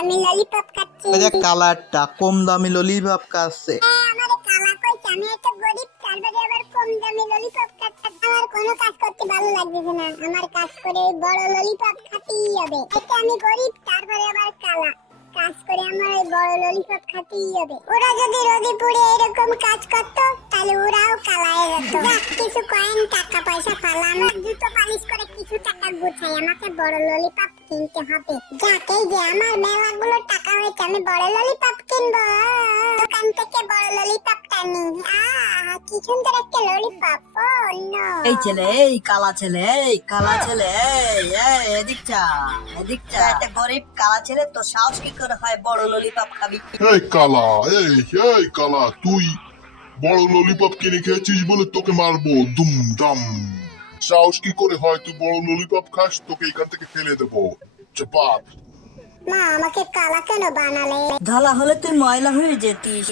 আমি ললিপপ খাচ্ছি। ওই যে কালারটা কম দামি ললিপপ খাচ্ছে। আমারে কালা কইছে, আমি এত গরিব, তারপরে আবার কম দামি ললিপপ খাচ্ছি। আমার কোনো কাজ করতে ভালো লাগতেছে না, আমার কাজ করে বড় ললিপপ খাতেই হবে। এটা আমি গরিব, তারপরে আবার কালা, কাজ করে আমার এই বড় ললিপপ খাতেই হবে। ওরা যদি রোদে পুড়ে এরকম কাজ করতো তাহলে ওরাও কালায় যেত। কিছু কয়েন টাকা পয়সা ফালাম, জুতো পালিশ করে কিছু টাকা গুছাই, আমাকে বড় ললিপপ কিনতে হবে। যাক, এই যে আমার মেলাগুলো টাকা হয়েছে, আমি বড় ললিপপ কিনবো। দোকান থেকে বড় ললিপপটা নিই। কি সুন্দর একটা ললিপপ। ও নো, এই ছেলে, এই কালা ছেলে, এই কালা ছেলে, এই এদিক যা, এদিক যা। একটা গরিব কালা ছেলে, তো সাহস কি করে হয় বড় ললিপপ খাবি? এই কালা, এই কালা, তুই বড় ললিপপ কিনে খেয়েছিস বলে তোকে মারবো দুম দাম। সাহস কি করে হয় তুই বড় ললিপপ খাস? তোকে এখান থেকে ফেলে দেবো। চাপাত। মা আমাকে কালা কেন বানালে? ধলা হলে তুই ময়লা হয়ে যেতিস।